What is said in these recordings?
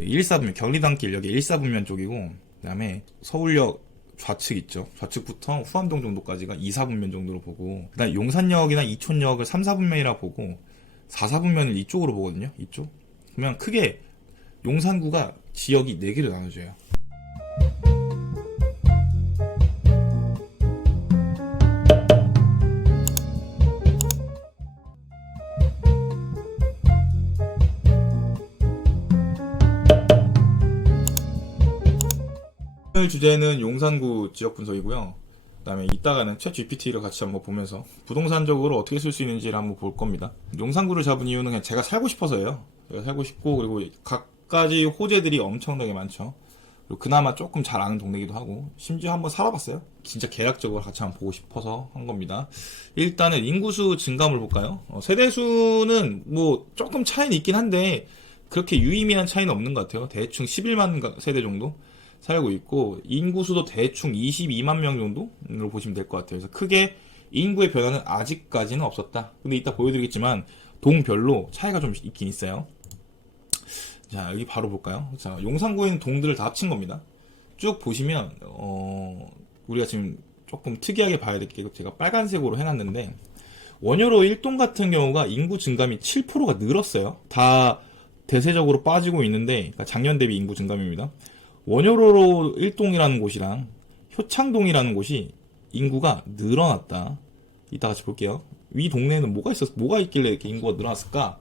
그 1사분면 경리단길 여기 1사분면 쪽이고, 그 다음에 서울역 좌측 있죠. 좌측부터 후암동 정도까지가 2사분면 정도로 보고, 그 다음에 용산역이나 이촌역을 3사분면이라 보고 4사분면을 이쪽으로 보거든요. 이쪽. 그러면 크게 용산구가 지역이 4개로 나눠져요. 오늘 주제는 용산구 지역 분석이고요. 그 다음에 이따가는 챗 GPT를 같이 한번 보면서 부동산적으로 어떻게 쓸 수 있는지를 한번 볼 겁니다. 용산구를 잡은 이유는 그냥 제가 살고 싶어서예요. 제가 살고 싶고, 그리고 각가지 호재들이 엄청나게 많죠. 그리고 그나마 조금 잘 아는 동네이기도 하고, 심지어 한번 살아봤어요. 진짜 계략적으로 같이 한번 보고 싶어서 한 겁니다. 일단은 인구수 증감을 볼까요? 세대수는 뭐 조금 차이는 있긴 한데 그렇게 유의미한 차이는 없는 것 같아요. 대충 11만 세대 정도 살고 있고, 인구수도 대충 22만 명 정도로 보시면 될 것 같아요. 그래서 크게 인구의 변화는 아직까지는 없었다. 근데 이따 보여드리겠지만 동별로 차이가 좀 있긴 있어요. 자, 여기 바로 볼까요? 자, 용산구에 있는 동들을 다 합친 겁니다. 쭉 보시면 우리가 지금 조금 특이하게 봐야 될 게, 제가 빨간색으로 해놨는데, 원효로 1동 같은 경우가 인구 증감이 7%가 늘었어요. 다 대세적으로 빠지고 있는데, 그러니까 작년 대비 인구 증감입니다. 원효로 1동이라는 곳이랑 효창동이라는 곳이 인구가 늘어났다. 이따 같이 볼게요. 위 동네에는 뭐가 있길래 이렇게 인구가 늘어났을까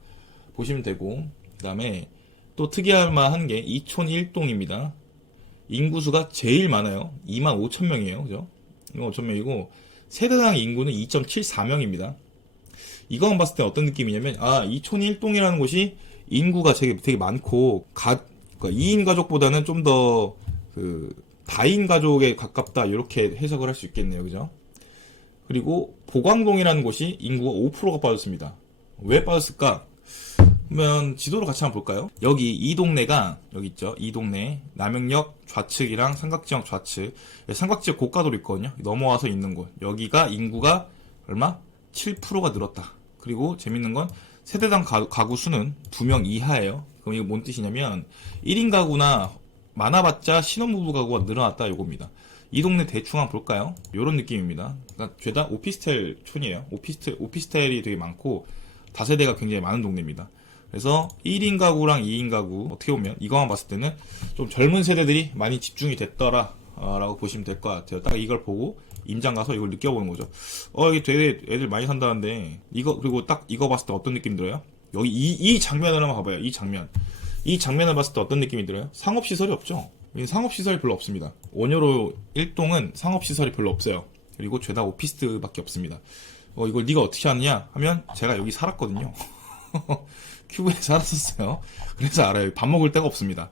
보시면 되고, 그 다음에 또 특이할 만한 게 이촌 1동입니다. 인구수가 제일 많아요. 25,000명이에요. 그죠? 25,000명이고, 세대당 인구는 2.74명입니다. 이거만 봤을 때 어떤 느낌이냐면, 이촌 1동이라는 곳이 인구가 되게 많고, 그러니까 2인 가족보다는 좀 더 다인 가족에 가깝다, 이렇게 해석을 할 수 있겠네요. 그죠? 그리고 보광동이라는 곳이 인구가 5%가 빠졌습니다. 왜 빠졌을까? 그러면 지도로 같이 한번 볼까요? 여기 이 동네가, 여기 있죠? 이 동네 남영역 좌측이랑 삼각지역 좌측, 삼각지역 고가도로 있거든요. 넘어와서 있는 곳, 여기가 인구가 얼마? 7%가 늘었다. 그리고 재밌는 건 세대당 가구 수는 2명 이하예요. 그럼 이거 뭔 뜻이냐면 1인 가구나 많아봤자 신혼부부 가구가 늘어났다, 이겁니다. 이 동네 대충 한번 볼까요? 요런 느낌입니다. 그러니까 죄다 오피스텔 촌이에요. 오피스텔이 되게 많고 다세대가 굉장히 많은 동네입니다. 그래서 1인 가구랑 2인 가구, 어떻게 보면 이거만 봤을 때는 좀 젊은 세대들이 많이 집중이 됐더라 라고 보시면 될 것 같아요. 딱 이걸 보고 임장 가서 이걸 느껴보는 거죠. 여기 되게 애들 많이 산다는데, 그리고 딱 이거 봤을 때 어떤 느낌 들어요? 여기 이 장면을 한번 봐봐요. 이 장면을 봤을 때 어떤 느낌이 들어요? 상업시설이 없죠? 상업시설이 별로 없습니다. 원효로 1동은 상업시설이 별로 없어요. 그리고 죄다 오피스트밖에 없습니다. 이걸 네가 어떻게 아느냐 하면, 제가 여기 살았거든요. 큐브에 살았었어요. 그래서 알아요. 밥 먹을 데가 없습니다.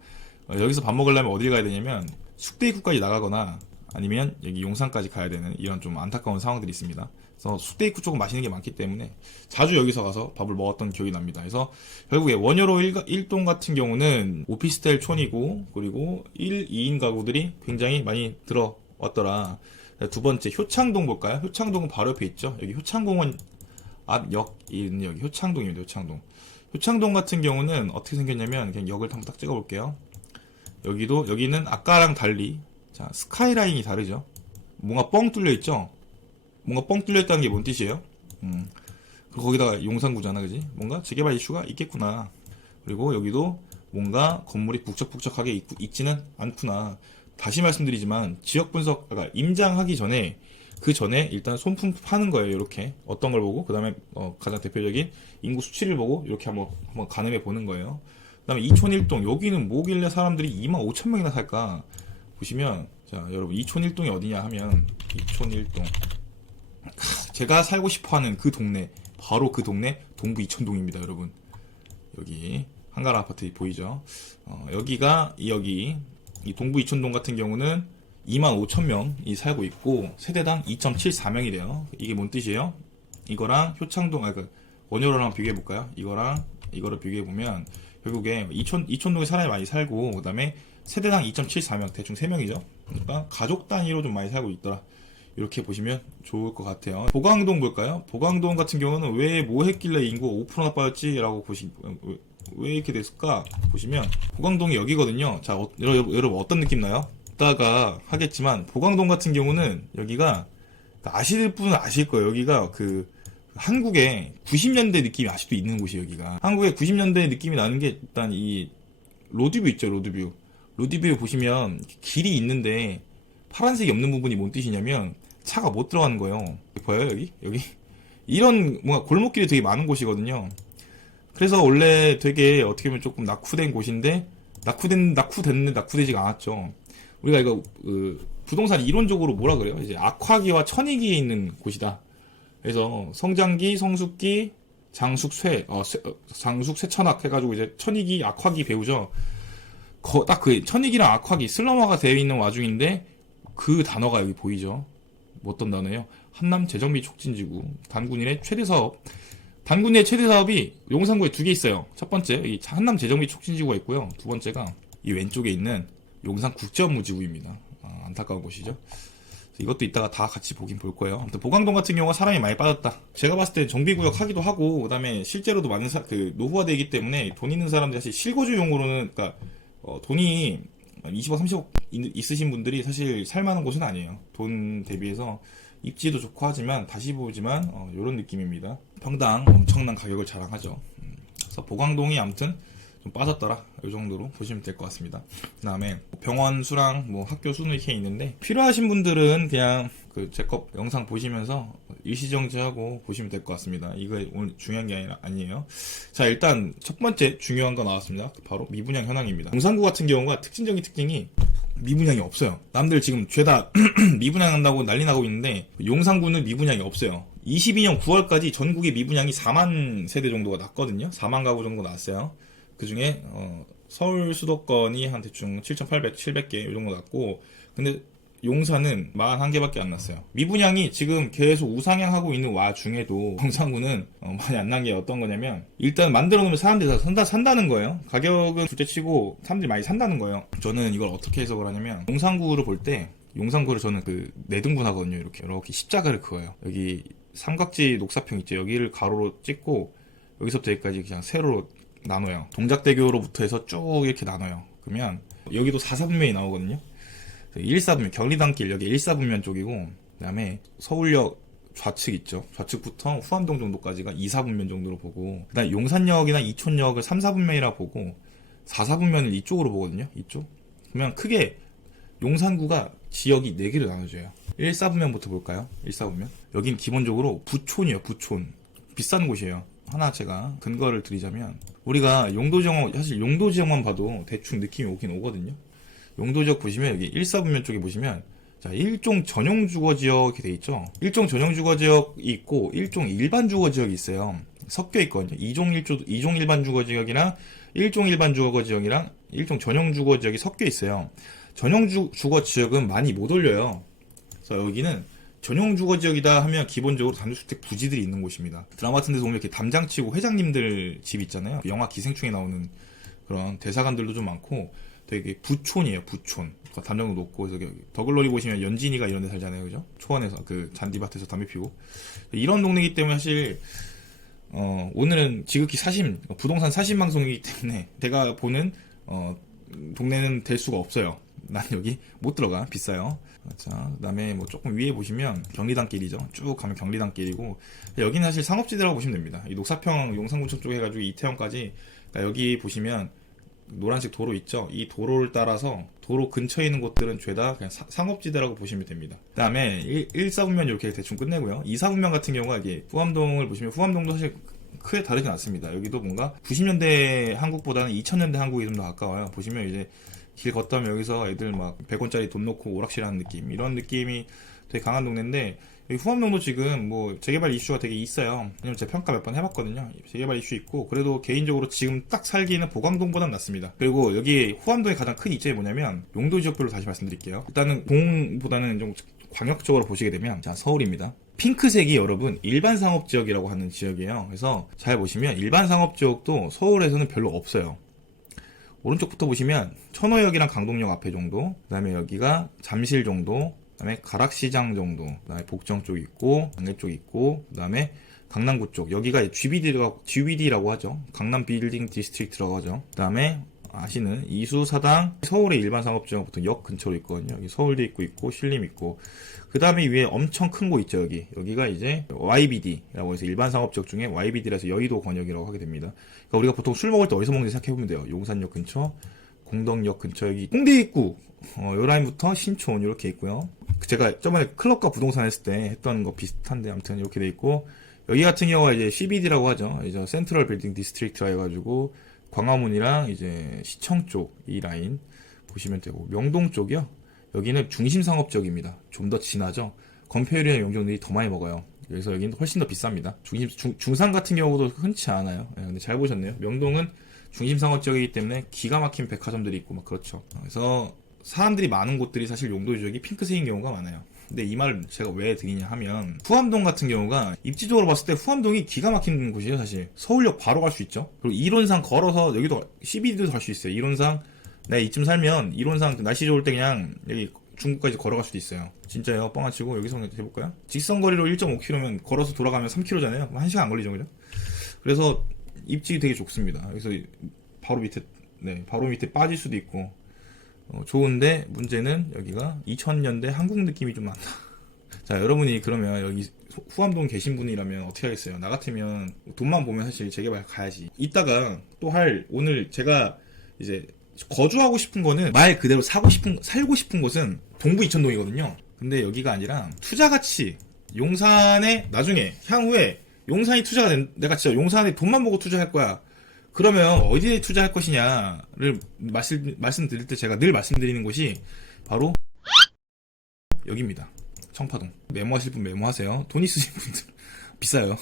여기서 밥 먹으려면 어딜 가야 되냐면 숙대 입구까지 나가거나 아니면 여기 용산까지 가야 되는, 이런 좀 안타까운 상황들이 있습니다. 그래서 숙대 입구 쪽은 맛있는 게 많기 때문에 자주 여기서 가서 밥을 먹었던 기억이 납니다. 그래서 결국에 원효로 1동 같은 경우는 오피스텔 촌이고, 그리고 1, 2인 가구들이 굉장히 많이 들어왔더라. 두 번째, 효창동 볼까요? 효창동은 바로 옆에 있죠. 여기 효창공원 앞역 있는, 여기 효창동입니다. 효창동 같은 경우는 어떻게 생겼냐면, 그냥 역을 한번 딱 찍어볼게요. 여기는 아까랑 달리, 자, 스카이라인이 다르죠. 뭔가 뻥 뚫려 있죠. 뭔가 뻥 뚫려 있다는 게 뭔 뜻이에요? 그리고 거기다가 용산구잖아, 그지? 뭔가 재개발 이슈가 있겠구나. 그리고 여기도 뭔가 건물이 북적북적하게 있지는 않구나. 다시 말씀드리지만 지역 분석, 그러니까 임장하기 전에, 그 전에 일단 손품 파는 거예요. 이렇게 어떤 걸 보고, 그 다음에 가장 대표적인 인구 수치를 보고 이렇게 한번 가늠해 보는 거예요. 그 다음에 이촌 1동, 여기는 뭐길래 사람들이 25,000명이나 살까 보시면, 자 여러분, 이촌 1동이 어디냐 하면, 이촌 1동, 제가 살고 싶어하는 그 동네, 바로 그 동네 동부 이촌동입니다. 여러분, 여기 한가라 아파트 보이죠? 여기가 여기 이 동부 이촌동 같은 경우는 25,000명이 살고 있고, 세대당 2.74명이래요. 이게 뭔 뜻이에요? 이거랑 효창동, 원효로랑 비교해볼까요? 이거를 비교해보면, 결국에 이촌동에 사람이 많이 살고, 그 다음에 세대당 2.74명, 대충 3명이죠? 그러니까 가족 단위로 좀 많이 살고 있더라. 이렇게 보시면 좋을 것 같아요. 보광동 볼까요? 보광동 같은 경우는 왜 뭐 했길래 인구가 5%나 빠졌지? 라고 왜 이렇게 됐을까 보시면 보강동이 여기거든요. 자, 여러분 어떤 느낌 나요? 이따가 하겠지만 보강동 같은 경우는 여기가 아실 분은 아실 거예요. 여기가 그 한국의 90년대 느낌이 아직도 있는 곳이 여기가. 한국의 90년대 느낌이 나는 게 일단 이 로드뷰 있죠, 로드뷰. 로드뷰 보시면 길이 있는데 파란색이 없는 부분이 뭔 뜻이냐면 차가 못 들어가는 거예요. 보여요, 여기? 여기? 이런 뭔가 골목길이 되게 많은 곳이거든요. 그래서 원래 되게 어떻게 보면 조금 낙후된 곳인데 낙후됐는데 낙후되지가 않았죠. 우리가 이거 부동산 이론적으로 뭐라 그래요? 이제 악화기와 천이기에 있는 곳이다. 그래서 성장기, 성숙기, 장숙, 장숙, 쇠천악 해가지고 이제 천이기, 악화기 배우죠. 딱 그 천이기랑 악화기 슬럼화가 되어 있는 와중인데 그 단어가 여기 보이죠. 뭐 어떤 단어예요? 한남 재정비 촉진지구 단군인의 최대 사업. 단군인의 최대 사업이 용산구에 두 개 있어요. 첫 번째 이 한남 재정비 촉진지구가 있고요. 두 번째가 이 왼쪽에 있는 용산 국제업무지구입니다. 안타까운 곳이죠. 이것도 이따가 다 같이 보긴 볼 거예요. 아무튼 보강동 같은 경우가 사람이 많이 빠졌다. 제가 봤을 때 정비구역 하기도 하고 그다음에 실제로도 많은 노후화되기 때문에 돈 있는 사람들이 사실 실거주용으로는 그러니까 돈이 20억 30억 있으신 분들이 사실 살만한 곳은 아니에요. 돈 대비해서 입지도 좋고 하지만 다시 보지만 이런 느낌입니다. 평당 엄청난 가격을 자랑하죠. 그래서 보강동이 아무튼 좀 빠졌더라. 이 정도로 보시면 될 것 같습니다. 그 다음에 병원 수랑 뭐 학교 수능 이렇게 있는데 필요하신 분들은 그냥 그 제 거 영상 보시면서 일시정지하고 보시면 될 것 같습니다. 이거 오늘 중요한 게 아니에요. 자, 일단 첫 번째 중요한 거 나왔습니다. 바로 미분양 현황입니다. 용산구 같은 경우가 특징적인 특징이 미분양이 없어요. 남들 지금 죄다 미분양한다고 난리 나고 있는데 용산구는 미분양이 없어요. 22년 9월까지 전국의 미분양이 4만 세대 정도가 났거든요. 4만 가구 정도 났어요. 그 중에 서울 수도권이 한 대충 7,800, 700개 이 정도 났고 근데 용산은 41개밖에 안 났어요. 미분양이 지금 계속 우상향하고 있는 와중에도 용산구는 많이 안 난 게 어떤 거냐면 일단 만들어 놓으면 사람들이 다 산다는 거예요. 가격은 둘째치고 사람들이 많이 산다는 거예요. 저는 이걸 어떻게 해석을 하냐면 용산구를 볼 때 용산구를 저는 그 네등분하거든요. 이렇게 십자가를 그어요. 여기 삼각지 녹사평 있죠. 여기를 가로로 찍고 여기서부터 여기까지 그냥 세로로 나눠요. 동작대교로부터 해서 쭉 이렇게 나눠요. 그러면 여기도 4사분면이 나오거든요. 1사분면 경리단길 여기 1사분면 쪽이고 그 다음에 서울역 좌측 있죠. 좌측부터 후암동 정도까지가 2사분면 정도로 보고 그 다음에 용산역이나 이촌역을 3사분면이라 보고 4사분면을 이쪽으로 보거든요. 이쪽. 그러면 크게 용산구가 지역이 4개로 나눠져요. 1사분면부터 볼까요? 1사분면. 여긴 기본적으로 부촌이에요. 부촌. 비싼 곳이에요. 하나 제가 근거를 드리자면 우리가 사실 용도 지역만 봐도 대충 느낌이 오긴 오거든요. 용도 지역 보시면 여기 1사분면 쪽에 보시면 자, 일종 전용 주거 지역 이렇게 돼 있죠. 일종 전용 주거 지역이 있고 일종 일반 주거 지역이 있어요. 섞여 있거든요. 2종 일반 주거 지역이랑 1종 일반 주거 지역이랑 일종 전용 주거 지역이 섞여 있어요. 전용 주거 지역은 많이 못 올려요. 그래서 여기는 전용 주거 지역이다 하면 기본적으로 단독주택 부지들이 있는 곳입니다. 드라마 같은 데서 보면 이렇게 담장치고 회장님들 집 있잖아요. 영화 기생충에 나오는 그런 대사관들도 좀 많고 되게 부촌이에요. 부촌. 담장도 높고 그래서 더글로리 보시면 연진이가 이런 데 살잖아요. 그죠? 초원에서 그 잔디밭에서 담배 피우고 이런 동네이기 때문에 사실 오늘은 지극히 부동산 사심 방송이기 때문에 제가 보는 동네는 될 수가 없어요. 난 여기 못 들어가. 비싸요. 자, 그 다음에 뭐 조금 위에 보시면 경리단길이죠. 쭉 가면 경리단길이고 여기는 사실 상업지대라고 보시면 됩니다. 이 녹사평 용산구청 쪽 해가지고 이태원까지 그러니까 여기 보시면 노란색 도로 있죠. 이 도로를 따라서 도로 근처에 있는 곳들은 죄다 그냥 상업지대라고 보시면 됩니다. 그 다음에 1사분면 이렇게 대충 끝내고요. 2사분면 같은 경우가 이게 후암동을 보시면 후암동도 사실 크게 다르진 않습니다. 여기도 뭔가 90년대 한국보다는 2000년대 한국이 좀 더 가까워요. 보시면 이제 길 걷다 보면 여기서 애들 막 100원짜리 돈 넣고 오락실하는 느낌 이런 느낌이 되게 강한 동네인데 여기 후암동도 지금 뭐 재개발 이슈가 되게 있어요. 왜냐면 제가 평가 몇 번 해봤거든요. 재개발 이슈 있고 그래도 개인적으로 지금 딱 살기에는 보강동보단 낫습니다. 그리고 여기 후암동의 가장 큰 이점이 뭐냐면 용도 지역별로 다시 말씀드릴게요. 일단은 동보다는 좀 광역적으로 보시게 되면 자, 서울입니다. 핑크색이 여러분 일반 상업지역이라고 하는 지역이에요. 그래서 잘 보시면 일반 상업지역도 서울에서는 별로 없어요. 오른쪽부터 보시면 천호역이랑 강동역 앞에 정도, 그 다음에 여기가 잠실 정도, 그 다음에 가락시장 정도, 그 다음에 복정 쪽 있고, 강계 쪽 있고, 그 다음에 강남구 쪽 여기가 GBD라고 하죠. 강남 빌딩 디스트릭트라고 하죠. 그 다음에 아시는 이수사당 서울의 일반 상업지역 보통 역 근처로 있거든요. 여기 서울대 입구 있고 신림 있고 그 다음에 위에 엄청 큰 곳 있죠. 여기가 이제 YBD라고 해서 일반 상업지역 중에 YBD라서 여의도 권역이라고 하게 됩니다. 그러니까 우리가 보통 술 먹을 때 어디서 먹는지 생각해보면 돼요. 용산역 근처, 공덕역 근처, 여기 홍대 입구 요 라인부터 신촌 이렇게 있고요. 제가 저번에 클럽과 부동산 했을 때 했던 거 비슷한데 아무튼 이렇게 돼 있고 여기 같은 경우가 이제 CBD라고 하죠. 이제 센트럴 빌딩 디스트릭트라 해가지고 광화문이랑 이제 시청 쪽 이 라인 보시면 되고 명동 쪽이요. 여기는 중심 상업지역입니다. 좀 더 진하죠. 건폐율이나 용적률이 더 많이 먹어요. 그래서 여기는 훨씬 더 비쌉니다. 중산 같은 경우도 흔치 않아요. 네, 근데 잘 보셨네요. 명동은 중심 상업지역이기 때문에 기가 막힌 백화점들이 있고 막 그렇죠. 그래서 사람들이 많은 곳들이 사실 용도 지역이 핑크색인 경우가 많아요. 근데 이 말을 제가 왜 드리냐 하면 후암동 같은 경우가 입지적으로 봤을 때 후암동이 기가 막힌 곳이에요. 사실 서울역 바로 갈 수 있죠. 그리고 이론상 걸어서 여기도 CBD도 갈 수 있어요. 이론상 내가 이쯤 살면 이론상 날씨 좋을 때 그냥 여기 중구까지 걸어갈 수도 있어요. 진짜요. 뻥안 치고 여기서 해볼까요? 직선거리로 1.5km면 걸어서 돌아가면 3km잖아요. 1시간 안 걸리죠. 그죠? 그래서 입지 되게 좋습니다. 그래서 바로 밑에 빠질 수도 있고 좋은데 문제는 여기가 2000년대 한국 느낌이 좀 난다. 자, 여러분이 그러면 여기 후암동 계신 분이라면 어떻게 하겠어요? 나 같으면 돈만 보면 사실 재개발 가야지. 이따가 또 오늘 제가 이제 거주하고 싶은 거는 말 그대로 살고 싶은 곳은 동부 이천동이거든요. 근데 여기가 아니라 투자 가치 용산에 나중에 향후에 용산이 내가 진짜 용산에 돈만 보고 투자할 거야. 그러면 어디에 투자할 것이냐를 말씀드릴 때 제가 늘 말씀드리는 곳이 바로 여기입니다. 청파동. 메모하실 분 메모하세요. 돈 있으신 분들 비싸요.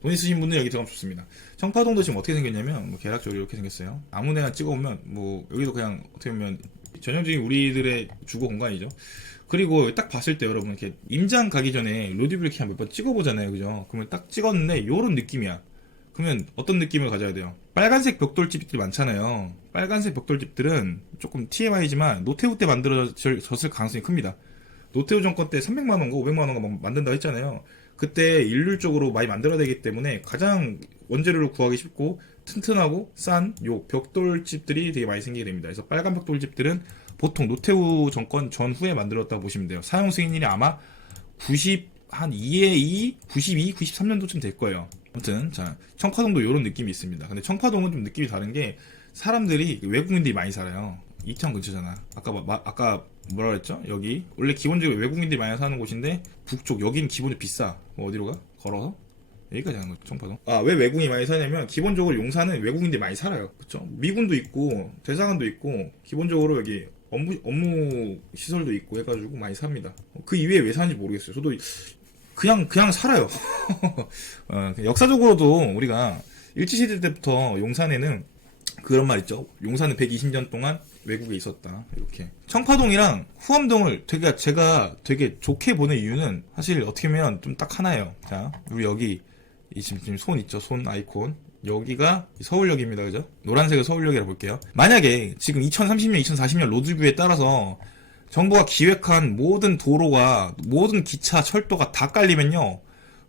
돈 있으신 분들 여기 들어가면 좋습니다. 청파동도 지금 어떻게 생겼냐면 계략적으로 이렇게 생겼어요. 아무데나 찍어보면 여기도 그냥 어떻게 보면 전형적인 우리들의 주거 공간이죠. 그리고 딱 봤을 때 여러분 이렇게 임장 가기 전에 로드뷰 몇 번 찍어보잖아요. 그죠? 그러면 딱 찍었는데 요런 느낌이야. 그러면 어떤 느낌을 가져야 돼요? 빨간색 벽돌집들이 많잖아요. 빨간색 벽돌집들은 조금 TMI지만 노태우 때 만들어졌을 가능성이 큽니다. 노태우 정권 때 300만원가 500만원가 만든다고 했잖아요. 그때 일률적으로 많이 만들어야 되기 때문에 가장 원재료를 구하기 쉽고 튼튼하고 싼 요 벽돌집들이 되게 많이 생기게 됩니다. 그래서 빨간 벽돌집들은 보통 노태우 정권 전후에 만들었다고 보시면 돼요. 사용 승인일이 아마 92, 93년도쯤 될 거예요. 아무튼 자, 청파동도 이런 느낌이 있습니다. 근데 청파동은 좀 느낌이 다른 게 사람들이 외국인들이 많이 살아요. 이태원 근처잖아. 아까 뭐라 그랬죠? 여기 원래 기본적으로 외국인들이 많이 사는 곳인데 북쪽 여기는 기본적으로 비싸. 어디로 가? 걸어서? 여기까지 하는 거죠. 청파동. 왜 외국인이 많이 사냐면 기본적으로 용산은 외국인들이 많이 살아요. 그쵸? 미군도 있고 대사관도 있고 기본적으로 여기 업무 시설도 있고 해가지고 많이 삽니다. 그 이외에 왜 사는지 모르겠어요. 저도 그냥 살아요. 역사적으로도 우리가 일제시대 때부터 용산에는 그런 말 있죠. 용산은 120년 동안 외국에 있었다. 이렇게. 청파동이랑 후암동을 제가 되게 좋게 보는 이유는 사실 어떻게 보면 좀 딱 하나예요. 자, 우리 여기 지금 손 있죠. 손 아이콘. 여기가 서울역입니다. 그죠? 노란색은 서울역이라고 볼게요. 만약에 지금 2030년, 2040년 로드뷰에 따라서 정부가 기획한 모든 도로가, 모든 기차, 철도가 다 깔리면요.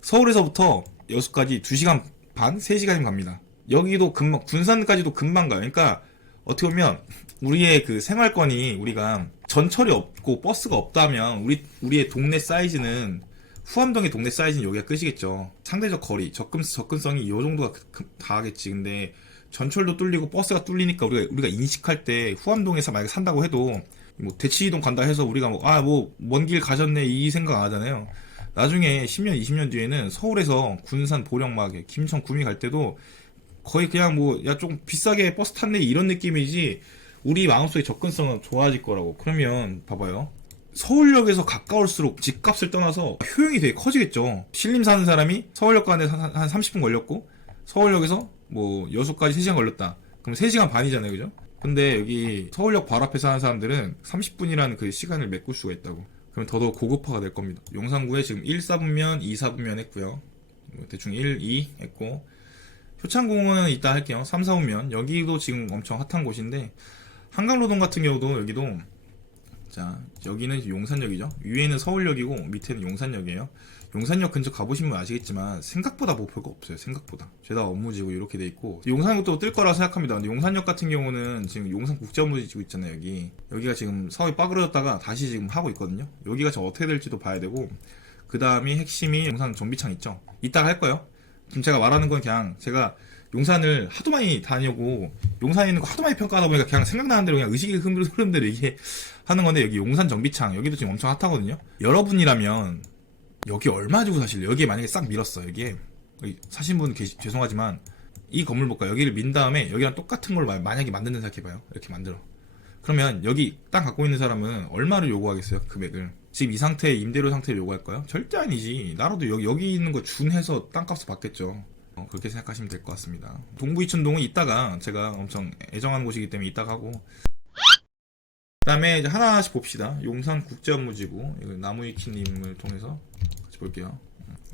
서울에서부터 여수까지 2시간 반, 3시간이면 갑니다. 여기도 금방, 군산까지도 금방 가요. 그러니까, 어떻게 보면, 우리의 그 생활권이 우리가 전철이 없고 버스가 없다면, 우리의 동네 사이즈는, 후암동의 동네 사이즈는 여기가 끝이겠죠. 상대적 거리, 접근성이 이 정도가 다 하겠지. 근데, 전철도 뚫리고 버스가 뚫리니까 우리가 인식할 때 후암동에서 만약에 산다고 해도, 대치이동 간다 해서 우리가 먼 길 가셨네 이 생각 안 하잖아요. 나중에 10년, 20년 뒤에는 서울에서 군산, 보령막, 김천, 구미 갈 때도 거의 그냥 좀 비싸게 버스 탔네 이런 느낌이지 우리 마음속에 접근성은 좋아질 거라고. 그러면 봐봐요. 서울역에서 가까울수록 집값을 떠나서 효용이 되게 커지겠죠. 신림 사는 사람이 서울역 가는데 한 30분 걸렸고 서울역에서 여수까지 3시간 걸렸다. 그럼 3시간 반이잖아요. 그죠? 근데 여기 서울역 바로 앞에 사는 사람들은 30분이라는 그 시간을 메꿀 수가 있다고. 그럼 더더욱 고급화가 될 겁니다. 용산구에 지금 1사분면, 2사분면 했고요. 대충 1, 2 했고 효창공원은 이따 할게요. 3, 4분면. 여기도 지금 엄청 핫한 곳인데 한강로동 같은 경우도 여기도 자, 여기는 용산역이죠. 위에는 서울역이고 밑에는 용산역이에요. 용산역 근처 가보시면 아시겠지만 생각보다 뭐 볼 거 없어요. 생각보다. 죄다 업무지구 이렇게 돼 있고 용산역도 뜰 거라 생각합니다. 근데 용산역 같은 경우는 지금 용산 국제업무지구 있잖아요. 여기가 지금 사업이 빠그러졌다가 다시 지금 하고 있거든요. 여기가 저 어떻게 될지도 봐야 되고, 그 다음이 핵심이 용산 정비창 있죠. 이따가 할 거예요. 지금 제가 말하는 건 그냥 제가 용산을 하도 많이 다녀고 용산에 있는 거 하도 많이 평가하다 보니까 그냥 생각나는 대로 그냥 의식이 흐르는 대로 얘기하는 건데, 여기 용산 정비창 여기도 지금 엄청 핫하거든요. 여러분이라면 여기 얼마 주고 사실래요? 여기에 만약에 싹 밀었어. 여기 사신 분 죄송하지만 이 건물 볼까? 여기를 민 다음에 여기랑 똑같은 걸 만약에 만든다 생각해봐요. 이렇게 만들어. 그러면 여기 땅 갖고 있는 사람은 얼마를 요구하겠어요? 금액을. 지금 이 상태의 임대료 상태를 요구할까요? 절대 아니지. 나라도 여기 있는 거 준해서 땅값을 받겠죠. 그렇게 생각하시면 될 것 같습니다. 동부이촌동은 이따가 제가 엄청 애정하는 곳이기 때문에 이따가 하고, 그 다음에 이제 하나씩 봅시다. 용산 국제업무지구 나무위키님을 통해서 같이 볼게요.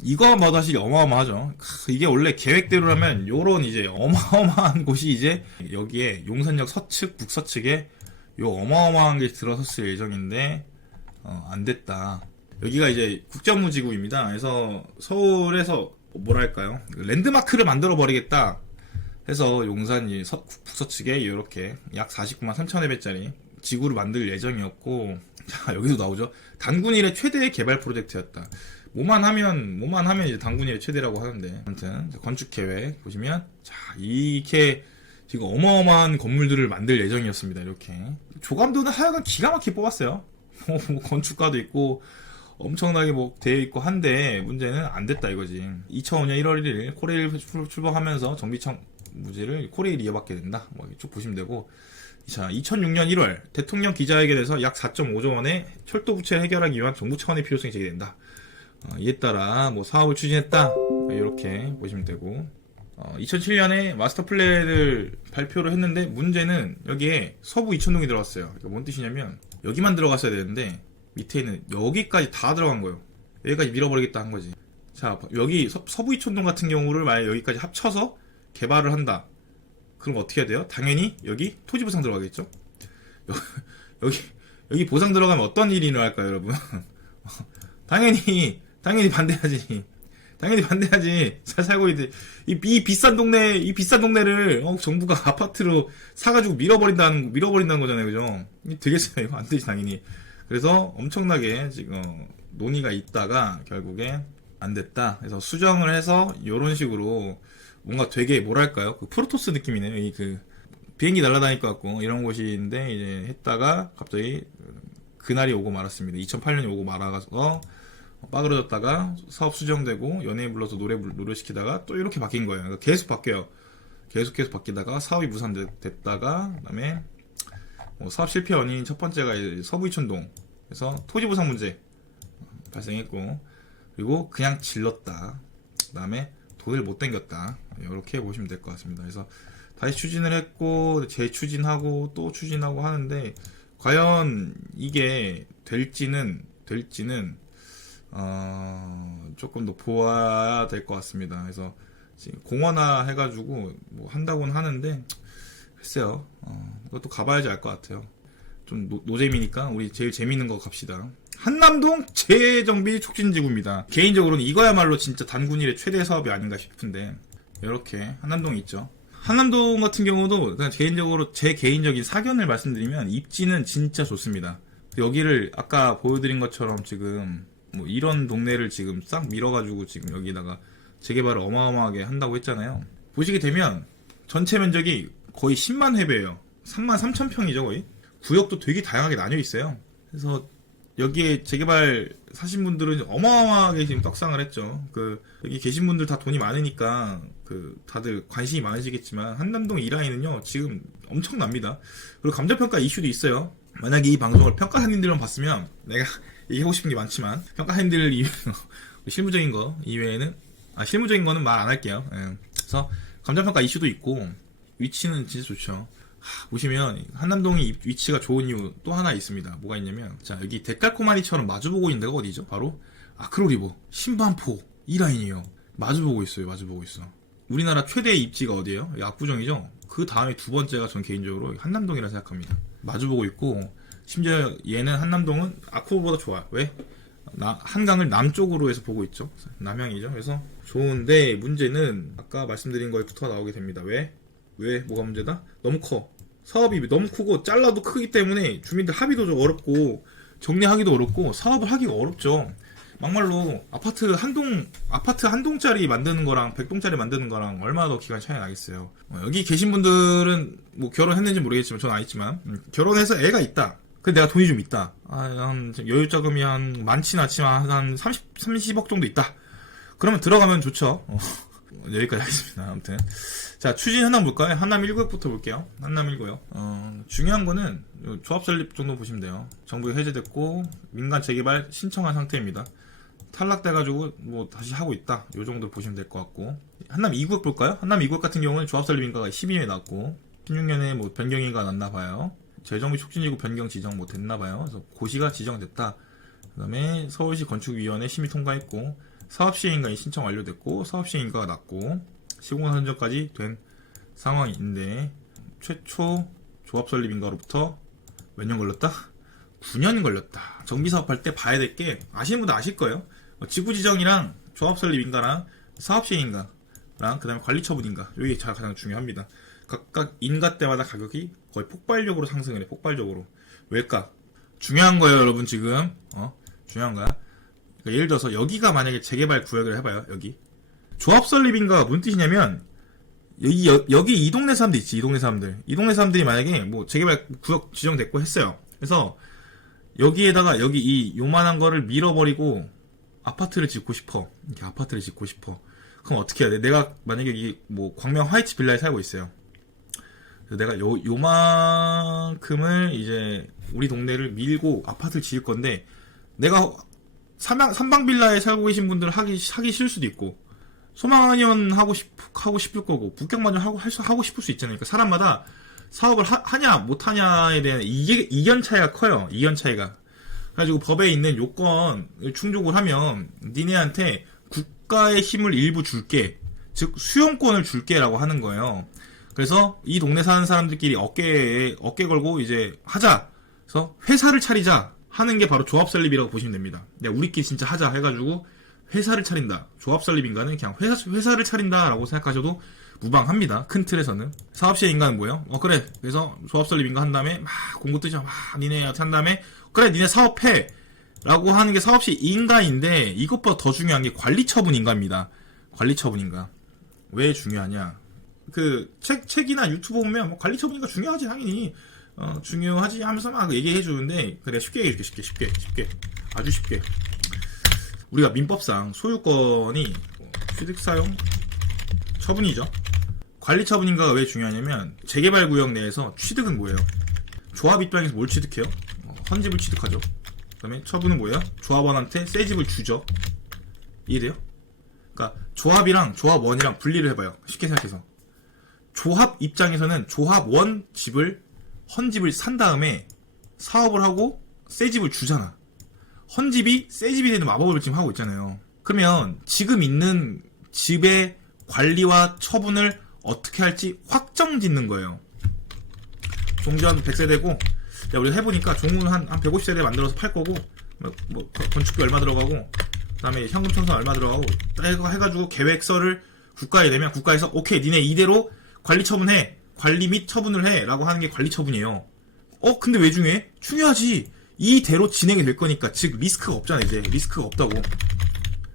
이거마다 사실 어마어마하죠. 이게 원래 계획대로라면 요런 이제 어마어마한 곳이 이제 여기에 용산역 서측 북서측에 요 어마어마한 게 들어섰을 예정인데 안 됐다. 여기가 이제 국제업무지구입니다. 그래서 서울에서 뭐랄까요, 랜드마크를 만들어 버리겠다 해서 용산 북서측에 이렇게 약 49만 3천여 배짜리 지구를 만들 예정이었고, 자, 여기도 나오죠. 단군 이래 최대의 개발 프로젝트였다. 뭐만 하면 이제 단군 이래 최대라고 하는데, 아무튼 건축 계획 보시면, 자, 이렇게 지금 어마어마한 건물들을 만들 예정이었습니다. 이렇게 조감도는 하여간 기가 막히게 뽑았어요. 뭐 건축가도 있고 엄청나게 뭐 되어 있고 한데, 문제는 안 됐다 이거지. 2005년 1월 1일 코레일 출범하면서 정비청 무지를 코레일이 이어받게 된다. 뭐 쭉 보시면 되고, 자, 2006년 1월 대통령 기자회견에서 약 4.5조 원의 철도 부채를 해결하기 위한 정부 차원의 필요성이 제기된다. 이에 따라 뭐 사업을 추진했다. 이렇게 보시면 되고, 2007년에 마스터 플랜을 발표를 했는데, 문제는 여기에 서부 이촌동이 들어갔어요. 그러니까 뭔 뜻이냐면 여기만 들어갔어야 되는데 밑에 있는 여기까지 다 들어간 거예요. 여기까지 밀어버리겠다 한 거지. 자, 여기 서부 이촌동 같은 경우를 만약 여기까지 합쳐서 개발을 한다. 그럼 어떻게 해야 돼요? 당연히 여기 토지 보상 들어가겠죠? 여기 보상 들어가면 어떤 일이 일어날까요, 여러분? 당연히 반대하지. 당연히 반대하지. 잘 살고 있는데 이 비싼 동네를 정부가 아파트로 사가지고 밀어버린다는 거잖아요, 그죠? 되겠어요? 이거 안 되지, 당연히. 그래서 엄청나게 지금 논의가 있다가 결국에 안 됐다. 그래서 수정을 해서 이런 식으로 뭔가 되게 뭐랄까요? 그 프로토스 느낌이네요. 그 비행기 날아다닐 것 같고 이런 곳인데, 이제 했다가 갑자기 그날이 오고 말았습니다. 2008년이 오고 말아가서 빠그러졌다가 사업 수정되고 연예인 불러서 노래 시키다가 또 이렇게 바뀐 거예요. 그러니까 계속 바뀌어요. 계속 바뀌다가 사업이 무산됐다가, 그다음에 사업 실패 원인 첫 번째가 이제 서부 이촌동에서 토지 보상 문제 발생했고, 그리고 그냥 질렀다. 그다음에 돈을 못 땡겼다. 이렇게 보시면 될 것 같습니다. 그래서 다시 추진을 했고 재추진하고 또 추진하고 하는데, 과연 이게 될지는 조금 더 보아야 될 것 같습니다. 그래서 지금 공원화 해가지고 뭐 한다고는 하는데, 글쎄요. 이것도 가봐야지 알 것 같아요. 좀 노잼이니까 우리 제일 재밌는 거 갑시다. 한남동 재정비 촉진지구입니다. 개인적으로는 이거야말로 진짜 단군 일의 최대 사업이 아닌가 싶은데, 이렇게 한남동이 있죠. 한남동 같은 경우도 그냥 개인적으로 제 개인적인 사견을 말씀드리면 입지는 진짜 좋습니다. 여기를 아까 보여드린 것처럼 지금 뭐 이런 동네를 지금 싹 밀어가지고 지금 여기다가 재개발을 어마어마하게 한다고 했잖아요. 보시게 되면 전체 면적이 거의 10만 회배예요. 3만 3천 평이죠, 거의. 구역도 되게 다양하게 나뉘어 있어요. 그래서 여기에 재개발 사신 분들은 어마어마하게 지금 떡상을 했죠. 여기 계신 분들 다 돈이 많으니까 다들 관심이 많으시겠지만, 한남동 이 라인은요 지금 엄청납니다. 그리고 감정평가 이슈도 있어요. 만약에 이 방송을 평가사님들만 봤으면 내가 얘기하고 싶은 게 많지만, 평가사님들 실무적인 거 이외에는 실무적인 거는 말 안 할게요. 그래서 감정평가 이슈도 있고 위치는 진짜 좋죠. 보시면 한남동이 위치가 좋은 이유 또 하나 있습니다. 뭐가 있냐면, 자, 여기 데칼코마니처럼 마주보고 있는 데가 어디죠? 바로 아크로리버 신반포 이 라인이에요. 마주보고 있어요. 우리나라 최대의 입지가 어디예요? 압구정이죠. 그 다음에 두 번째가 전 개인적으로 한남동이라 생각합니다. 마주보고 있고, 심지어 얘는 한남동은 아쿠보다 좋아요. 왜? 한강을 남쪽으로 해서 보고 있죠. 남향이죠. 그래서 좋은데 문제는 아까 말씀드린 거에부터 나오게 됩니다. 왜? 뭐가 문제다? 너무 커. 사업이 너무 크고 잘라도 크기 때문에 주민들 합의도 좀 어렵고 정리하기도 어렵고 사업을 하기가 어렵죠. 막말로 아파트 한 동짜리 만드는 거랑 100동짜리 만드는 거랑 얼마나 더 기간 차이 나겠어요. 여기 계신 분들은 뭐 결혼했는지 모르겠지만 저는 안 했지만 결혼해서 애가 있다. 근데 내가 돈이 좀 있다. 한 여유 자금이 한 많지는 않지만 한 30억 정도 있다. 그러면 들어가면 좋죠. 여기까지 하겠습니다. 아무튼 자, 추진 한남 볼까요? 한남 1구역부터 볼게요. 한남 1구역. 중요한 거는 조합 설립 정도 보시면 돼요. 정부 해제됐고 민간 재개발 신청한 상태입니다. 탈락돼가지고 뭐 다시 하고 있다. 요 정도 보시면 될 것 같고. 한남 2구역 볼까요? 한남 2구역 같은 경우는 조합 설립 인가가 12년에 났고 16년에 뭐 변경인가 났나 봐요. 재정비 촉진지구 변경 지정 뭐 됐나 봐요. 그래서 고시가 지정됐다. 그 다음에 서울시 건축위원회 심의 통과했고 사업시행인가에 신청 완료됐고 사업시행인가가 났고 시공사 선정까지 된 상황인데 최초 조합 설립 인가로부터 몇 년 걸렸다? 9년 걸렸다. 정비사업할 때 봐야 될 게 아시는 분들 아실 거예요. 지구 지정이랑 조합 설립 인가랑 사업시행 인가랑 그 다음에 관리처분 인가 이게 가장 중요합니다. 각각 인가 때마다 가격이 거의 폭발적으로 상승을 해. 폭발적으로. 왜일까? 중요한 거예요 여러분. 지금 중요한 거야. 그러니까 예를 들어서 여기가 만약에 재개발 구역을 해봐요. 여기 조합 설립인가가 무슨 뜻이냐면 여기 이 동네 사람들 있지. 이 동네 사람들이 만약에 뭐 재개발 구역 지정됐고 했어요. 그래서 여기에다가 여기 이 요만한 거를 밀어버리고 아파트를 짓고 싶어. 이렇게 아파트를 짓고 싶어. 그럼 어떻게 해야 돼? 내가 만약에 여기 뭐 광명 하이츠 빌라에 살고 있어요. 그래서 내가 요만큼을 이제 우리 동네를 밀고 아파트를 지을 건데 내가 삼방 빌라에 살고 계신 분들 하기 싫을 수도 있고 소망원 하고 싶을 거고 북경만년 하고 싶을 수 있잖아요. 그러니까 사람마다 사업을 하냐 못하냐에 대한 이견 차이가 커요. 이견 차이가. 그래가지고 법에 있는 요건을 충족을 하면 니네한테 국가의 힘을 일부 줄게. 즉 수용권을 줄게라고 하는 거예요. 그래서 이 동네 사는 사람들끼리 어깨 걸고 이제 하자. 그래서 회사를 차리자 하는 게 바로 조합 설립이라고 보시면 됩니다. 우리끼리 진짜 하자 해가지고 회사를 차린다. 조합 설립인가는 그냥 회사를 차린다라고 생각하셔도 무방합니다. 큰 틀에서는. 사업시행 인가는 뭐예요? 그래. 그래서 조합 설립 인가 한 다음에 막 공고 뜨죠. 막 니네 한 다음에 그래 니네 사업해 라고 하는 게 사업시 인가인데 이것보다 더 중요한 게 관리처분 인가입니다. 관리처분 인가. 왜 중요하냐? 그 책이나 유튜브 보면 뭐 관리처분 인가 중요하지 당연히. 중요하지 하면서 막 얘기해 주는데 그래 쉽게 얘기해줄게. 쉽게 아주 쉽게. 우리가 민법상 소유권이 취득사용 처분이죠. 관리처분인가가 왜 중요하냐면 재개발 구역 내에서 취득은 뭐예요? 조합 입장에서 뭘 취득해요? 헌집을 취득하죠. 그 다음에 처분은 뭐예요? 조합원한테 새 집을 주죠. 이해돼요? 그러니까 조합이랑 조합원이랑 분리를 해봐요. 쉽게 생각해서 조합 입장에서는 조합원 집을 헌집을 산 다음에 사업을 하고 새 집을 주잖아. 헌집이 새 집이 되는 마법을 지금 하고 있잖아요. 그러면 지금 있는 집의 관리와 처분을 어떻게 할지 확정 짓는 거예요. 종전 100세대고 우리가 해보니까 종은 한 150세대 만들어서 팔 거고 뭐 건축비 얼마 들어가고 그 다음에 현금 청산 얼마 들어가고 해가지고 계획서를 국가에 내면 국가에서 오케이 니네 이대로 관리 처분해 관리 및 처분을 해 라고 하는 게 관리 처분이에요. 근데 왜 중요해? 중요하지. 이대로 진행이 될 거니까. 즉 리스크가 없잖아. 이제 리스크가 없다고.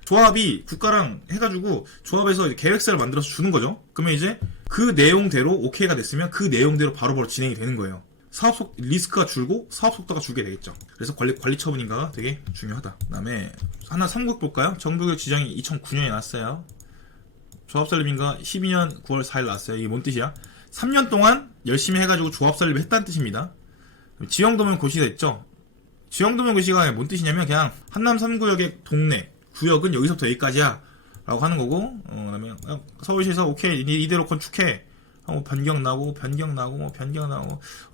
조합이 국가랑 해가지고 조합에서 계획서를 만들어서 주는 거죠. 그러면 이제 그 내용대로 오케이가 됐으면 그 내용대로 바로바로 진행이 되는 거예요. 리스크가 줄고 사업 속도가 줄게 되겠죠. 그래서 관리 처분인가가 되게 중요하다. 그 다음에 하나 3국 볼까요? 정부교육 지정이 2009년에 났어요. 조합 설립인가 12년 9월 4일 났어요. 이게 뭔 뜻이야? 3년 동안 열심히 해가지고 조합 설립을 했다는 뜻입니다. 지형도면 고시가 있죠. 지형도면 고시가 뭔 뜻이냐면 그냥 한남 3구역의 동네 구역은 여기서부터 여기까지야 라고 하는 거고 그다음에 서울시에서 오케이 이대로 건축해 하고 변경 나고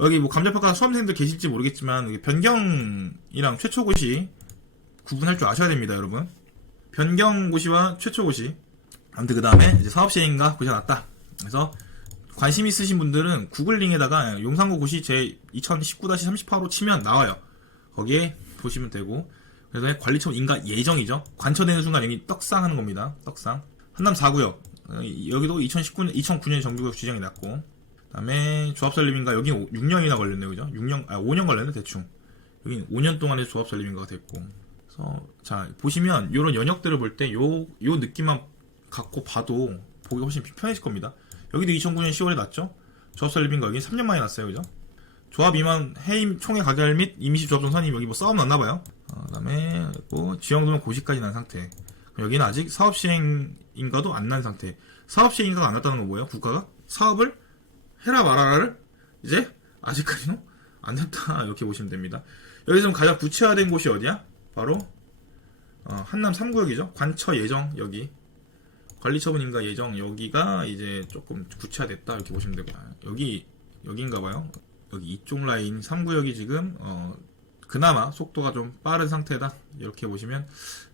여기 뭐 감자평가 수험생들 계실지 모르겠지만 변경이랑 최초고시 구분할 줄 아셔야 됩니다. 여러분 변경고시와 최초고시. 아무튼 그 다음에 이제 사업시행인가 고시가 났다. 그래서 관심 있으신 분들은 구글링에다가 용산구 고시 제 2019-38호 치면 나와요. 거기에 보시면 되고, 그래서 관리처분 인가 예정이죠. 관처되는 순간 여기 떡상하는 겁니다. 떡상. 한남 4구역. 여기도 2009년 정비구역 지정이 났고, 그 다음에 조합설립인가 여기는 6년이나 걸렸네요. 그죠? 5년 걸렸네, 대충. 여기는 5년 동안에 조합설립인가가 됐고. 그래서, 자, 보시면, 요런 연역들을 볼 때, 요 느낌만 갖고 봐도, 보기가 훨씬 편해질 겁니다. 여기도 2009년 10월에 났죠? 조합설립인가 여기 3년 만에 났어요. 그죠? 조합 임원 해임 총회 가결 및 임시 조합원 선임 여기 뭐 싸움 났나봐요. 그 다음에, 지형도면 고시까지 난 상태. 여기는 아직 사업 시행인가도 안 난 상태. 사업 시행인가가 안 났다는 건 뭐예요? 국가가? 사업을 해라 말아라를 이제 아직까지는 안 됐다 이렇게 보시면 됩니다. 여기서 가장 구체화된 곳이 어디야? 바로 한남 3구역이죠. 관처 예정 여기 관리처분인가 예정 여기가 이제 조금 구체화됐다 이렇게 보시면 되고 여기인가봐요. 여기 이쪽 라인 3구역이 지금 그나마 속도가 좀 빠른 상태다 이렇게 보시면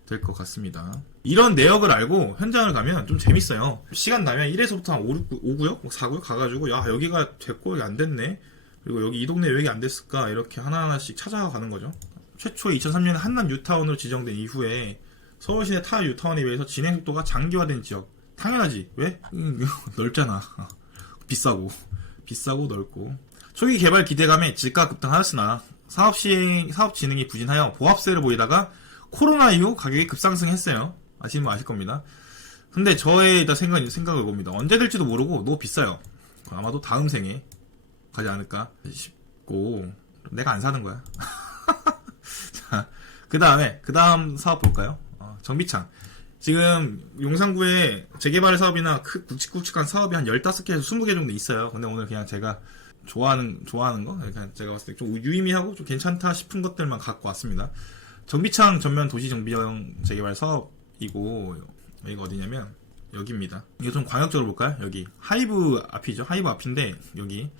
될 것 같습니다. 이런 내역을 알고 현장을 가면 좀 재밌어요. 시간 나면 1에서부터 한 5구역, 4구역 가가지고 야 여기가 됐고 여기 안 됐네. 그리고 여기 이 동네 왜 여기 안 됐을까 이렇게 하나하나씩 찾아가는 거죠. 최초 2003년에 한남 뉴타운으로 지정된 이후에 서울시내 타 뉴타운에 비해서 진행 속도가 장기화된 지역. 당연하지. 왜? 넓잖아. 비싸고 넓고. 초기 개발 기대감에 집가 급등하였으나 사업 진행이 부진하여 보합세를 보이다가 코로나 이후 가격이 급상승했어요. 아시는 분 아실 겁니다. 근데 저의 일단 생각을 봅니다. 언제 될지도 모르고 너무 비싸요. 아마도 다음 생에 가지 않을까 싶고 내가 안 사는 거야. 자, 그 다음 사업 볼까요? 정비창. 지금 용산구에 재개발 사업이나 굵직굵직한 사업이 한 15개에서 20개 정도 있어요. 근데 오늘 그냥 제가 좋아하는 거, 그냥 제가 봤을 때 좀 유의미하고 좀 괜찮다 싶은 것들만 갖고 왔습니다. 정비창 전면 도시 정비형 재개발 사업이고, 여기가 어디냐면, 여기입니다. 이거 좀 광역적으로 볼까요? 여기. 하이브 앞이죠. 하이브 앞인데, 여기.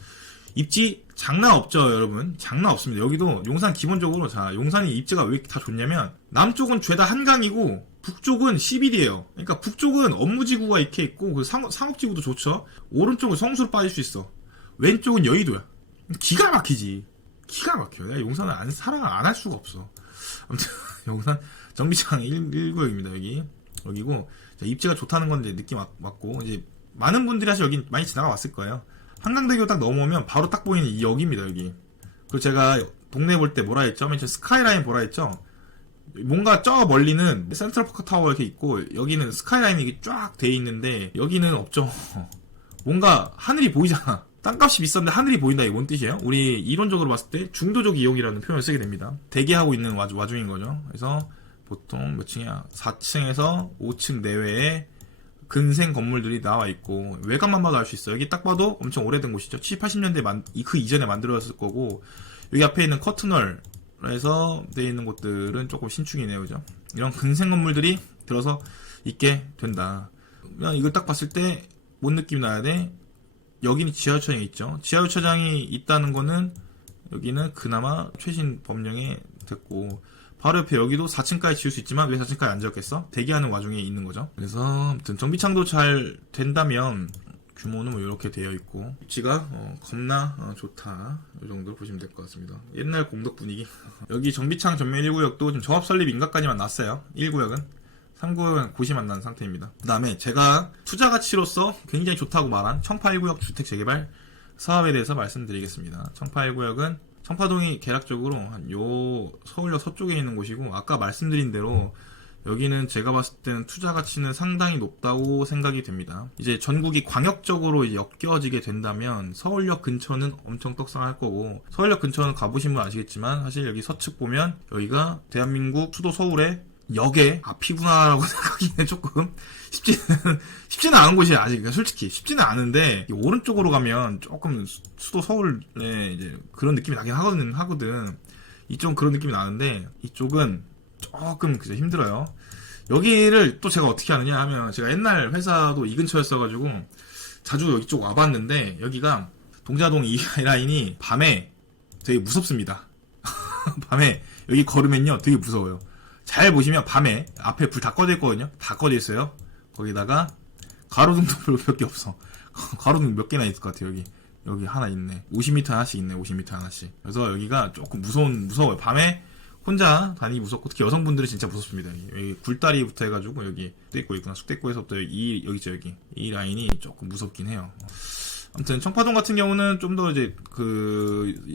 입지 장난 없죠, 여러분. 장난 없습니다. 여기도 용산 기본적으로, 용산이 입지가 왜 이렇게 다 좋냐면, 남쪽은 죄다 한강이고, 북쪽은 CBD예요. 그러니까 북쪽은 업무지구가 이렇게 있고, 상업지구도 좋죠. 오른쪽은 성수로 빠질 수 있어. 왼쪽은 여의도야. 기가 막히지. 기가 막혀요. 내가 용산을 사랑을 안 할 수가 없어. 아무튼 용산 정비창 1구역입니다. 여기고 입지가 좋다는 건 이제 느낌 맞고 이제 많은 분들이 사실 여기 많이 지나가 왔을 거예요. 한강대교 딱 넘어오면 바로 딱 보이는 이 역입니다. 여기. 그리고 제가 동네 볼 때 뭐라 했죠? 맨 처음 스카이라인 보라 했죠? 뭔가 저 멀리는 센트럴파크 타워 이렇게 있고 여기는 스카이라인이 이렇게 쫙 돼 있는데 여기는 없죠. 뭔가 하늘이 보이잖아. 땅값이 비싼데 하늘이 보인다. 이게 뭔 뜻이에요? 우리 이론적으로 봤을 때 중도적 이용이라는 표현을 쓰게 됩니다. 대기하고 있는 와중인 거죠. 그래서 보통 몇 층이야? 4층에서 5층 내외에 근생 건물들이 나와 있고 외관만 봐도 알 수 있어요. 여기 딱 봐도 엄청 오래된 곳이죠. 70, 80년대 그 이전에 만들어졌을 거고 여기 앞에 있는 커튼월에서 되어 있는 곳들은 조금 신축이네요. 그죠? 이런 근생 건물들이 들어서 있게 된다. 그냥 이걸 딱 봤을 때 뭔 느낌이 나야 돼? 여기는 지하주차장이 있죠. 지하주차장이 있다는 거는 여기는 그나마 최신 법령에 됐고 바로 옆에 여기도 4층까지 지을 수 있지만 왜 4층까지 안 지었겠어? 대기하는 와중에 있는 거죠. 그래서 아무튼 정비창도 잘 된다면 규모는 뭐 이렇게 되어 있고 위치가 겁나 좋다. 이 정도로 보시면 될 것 같습니다. 옛날 공덕 분위기. 여기 정비창 전면 1구역도 지금 조합 설립 인가까지만 났어요. 1구역은 3구역은 고시만 난 상태입니다. 그 다음에 제가 투자 가치로서 굉장히 좋다고 말한 청파 1구역 주택 재개발 사업에 대해서 말씀드리겠습니다. 청파 1구역은 청파동이 계략적으로 한 요 서울역 서쪽에 있는 곳이고 아까 말씀드린 대로 여기는 제가 봤을 때는 투자 가치는 상당히 높다고 생각이 됩니다. 이제 전국이 광역적으로 이제 엮여지게 된다면 서울역 근처는 엄청 떡상할 거고 서울역 근처는 가보신 분 아시겠지만 사실 여기 서측 보면 여기가 대한민국 수도 서울의 역의 앞이구나라고 생각하기는 조금 쉽지는 않은 곳이야 아직. 솔직히 쉽지는 않은데 오른쪽으로 가면 조금 수도 서울에 이제 그런 느낌이 나긴 하거든. 이쪽은 그런 느낌이 나는데 이쪽은 조금 그저 힘들어요. 여기를 또 제가 어떻게 하느냐 하면 제가 옛날 회사도 이 근처였어가지고 자주 여기 쪽 와봤는데 여기가 동자동 이 라인이 밤에 되게 무섭습니다. 밤에 여기 걸으면요 되게 무서워요. 잘 보시면 밤에 앞에 불 다 꺼져 있거든요. 다 꺼져 있어요. 거기다가 가로등도 별로 몇 개 없어. 가로등 몇 개나 있을 것 같아요. 여기 하나 있네. 50m 하나씩 있네. 50m 하나씩. 그래서 여기가 조금 무서워요. 밤에 혼자 다니기 무섭고, 특히 여성분들은 진짜 무섭습니다. 여기 굴다리부터 해가지고, 여기 숙대고 있구나. 숙대고에서부터 여기 있죠, 여기. 이 라인이 조금 무섭긴 해요. 아무튼 청파동 같은 경우는 좀 더 이제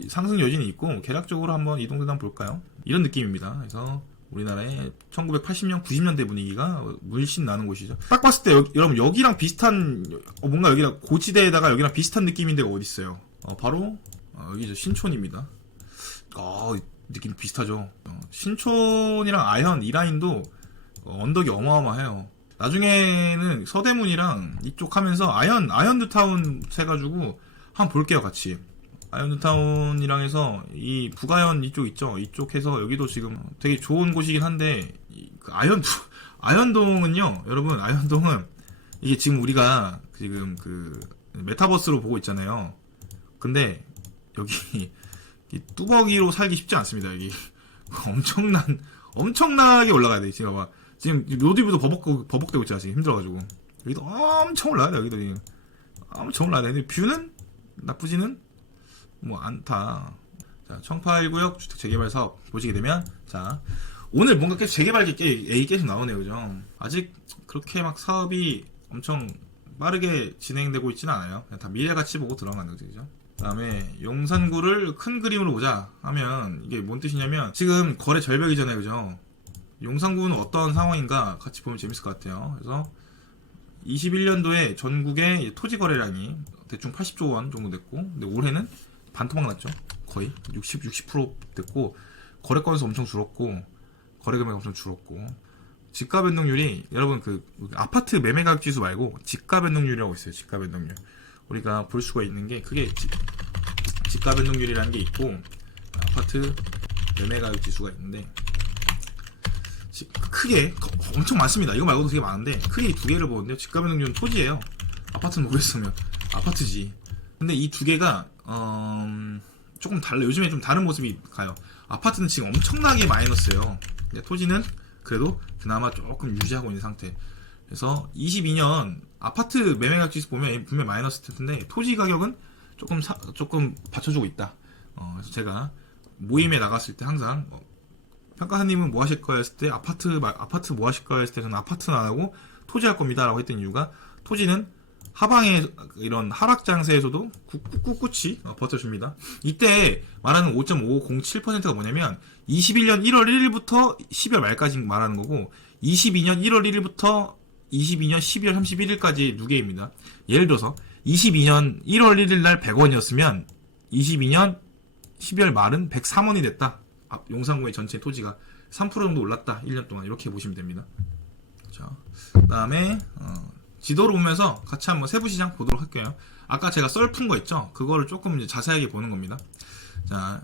상승 여진이 있고, 계략적으로 한번 이동도 한번 볼까요? 이런 느낌입니다. 그래서 우리나라의 1980년, 90년대 분위기가 물씬 나는 곳이죠. 딱 봤을 때 여러분 여기랑 비슷한, 뭔가 여기랑 고지대에다가 여기랑 비슷한 느낌인 데가 어디 있어요? 바로 여기죠. 신촌입니다. 느낌 비슷하죠. 신촌이랑 아현 이 라인도 언덕이 어마어마해요. 나중에는 서대문이랑 이쪽 하면서 아현드타운 해가지고 한번 볼게요, 같이. 아현드타운이랑 해서 이 북아현 이쪽 있죠. 이쪽 해서 여기도 지금 되게 좋은 곳이긴 한데, 아현동은요, 여러분, 아현동은 이게 지금 우리가 지금 메타버스로 보고 있잖아요. 근데 여기 이 뚜벅이로 살기 쉽지 않습니다. 여기 엄청나게 올라가야 돼. 지금 봐봐. 지금 로드뷰도 버벅대고 있잖아. 지금 힘들어가지고. 여기도 엄청 올라가야 돼. 여기도 지금 엄청 올라가야 돼. 근데 뷰는 나쁘지는 뭐 않다. 자, 청파 1구역 주택 재개발 사업 보시게 되면, 자, 오늘 뭔가 계속 재개발 얘기 계속 나오네요. 그죠? 아직 그렇게 막 사업이 엄청 빠르게 진행되고 있지는 않아요. 그냥 다 미래같이 보고 들어가는 거죠. 그죠? 그 다음에 용산구를 큰 그림으로 보자 하면, 이게 뭔 뜻이냐면, 지금 거래 절벽이잖아요. 그죠? 용산구는 어떤 상황인가 같이 보면 재밌을 것 같아요. 그래서 21년도에 전국의 토지 거래량이 대충 80조 원 정도 됐고, 근데 올해는 반토막 났죠. 거의 60% 됐고, 거래 건수 엄청 줄었고, 거래 금액 엄청 줄었고, 지가 변동률이, 여러분 아파트 매매 가격 지수 말고 지가 변동률이라고 있어요. 지가 변동률. 우리가 볼 수가 있는 게, 그게 지가 변동률이라는 게 있고, 아파트 매매 가격 지수가 있는데, 크게 엄청 많습니다. 이거 말고도 되게 많은데, 크게 두 개를 보는데요. 지가 변동률은 토지예요. 아파트는 모르겠으면 아파트지. 근데 이 두 개가 조금 달라. 요즘에 좀 다른 모습이 가요. 아파트는 지금 엄청나게 마이너스예요. 근데 토지는 그래도 그나마 조금 유지하고 있는 상태. 그래서 22년 아파트 매매 가격 지수 보면 분명 마이너스 텐데, 토지 가격은 조금 받쳐주고 있다. 그래서 제가 모임에 나갔을 때 항상 평가사님은 뭐 하실 거야 했을 때, 아파트 뭐 하실 거야 했을 때, 저는 아파트는 안 하고 토지 할 겁니다 라고 했던 이유가, 토지는 하방에 이런 하락 장세에서도 꿋꿋이 버텨줍니다. 이때 말하는 5.507%가 뭐냐면 21년 1월 1일부터 12월 말까지 말하는 거고, 22년 1월 1일부터 22년 12월 31일까지 누계입니다. 예를 들어서 22년 1월 1일 날 100원이었으면 22년 12월 말은 103원이 됐다. 용산구의 전체 토지가 3% 정도 올랐다. 1년 동안. 이렇게 보시면 됩니다. 자, 그 다음에 지도를 보면서 같이 한번 세부시장 보도록 할게요. 아까 제가 썰 푼 거 있죠? 그거를 조금 이제 자세하게 보는 겁니다. 자,